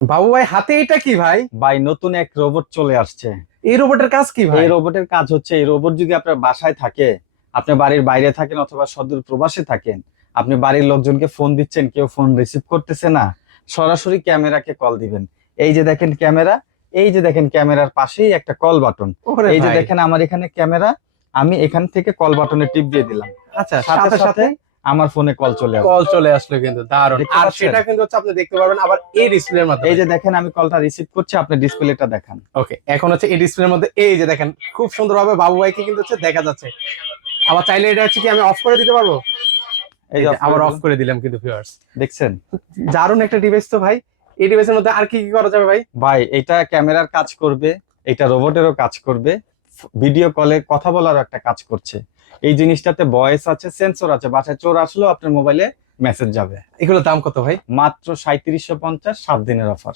বাবু ভাই হাতে এটা কি ভাই? ভাই নতুন এক রোবট চলে আসছে। এই রোবটের কাজ কি ভাই? এই রোবটের কাজ হচ্ছে এই রোবট যদি আপনার বাসায় থাকে আপনি বাড়ির বাইরে থাকেন অথবা সদূর প্রবাসে থাকেন আপনি বাড়ির লোকজনকে ফোন দিচ্ছেন কেউ ফোন রিসিভ করতেছে না সরাসরি ক্যামেরাকে কল দিবেন। এই যে দেখেন ক্যামেরা এই যে দেখেন ক্যামেরার পাশেই একটা কল বাটন এই যে দেখেন আমার এখানে ক্যামেরা আমি এখান থেকে কল বাটনে টিপ দিয়ে দিলাম। আচ্ছা সাথে সাথে আমার ফোনে কল চলে কল চলে আসলো কিন্তু দারুণ। আর সেটা কিন্তু হচ্ছে আপনি দেখতে পারবেন আবার এই ডিসপ্লের মধ্যে এই যে দেখেন আমি কলটা রিসিভ করছি আপনি ডিসপ্লেটা দেখান। ওকে এখন হচ্ছে এই ডিসপ্লের মধ্যে এই যে দেখেন খুব সুন্দরভাবে বাবু ভাইকে কিন্তু হচ্ছে দেখা যাচ্ছে। আবার চাইলে এটা হচ্ছে কি আমি অফ করে দিতে পারব? এই যে আবার অফ করে দিলাম কিন্তু ভিউয়ার্স দেখছেন? দারুণ একটা ডিভাইস তো ভাই। এই ডিভাইসের মধ্যে আর কি কি করা যাবে ভাই? ভাই এটা ক্যামেরার কাজ করবে এটা রোবটেরও কাজ করবে ভিডিও কলে কথা বলারও একটা কাজ করছে। এই জিনিসটাতে ভয়েস আছে সেন্সর আছে, বাসায় চোর আসলেও আপনার মোবাইলে মেসেজ যাবে। এগুলোর দাম কত ভাই? মাত্র সাঁত্রিশশো পঞ্চাশ, সাত দিনের অফার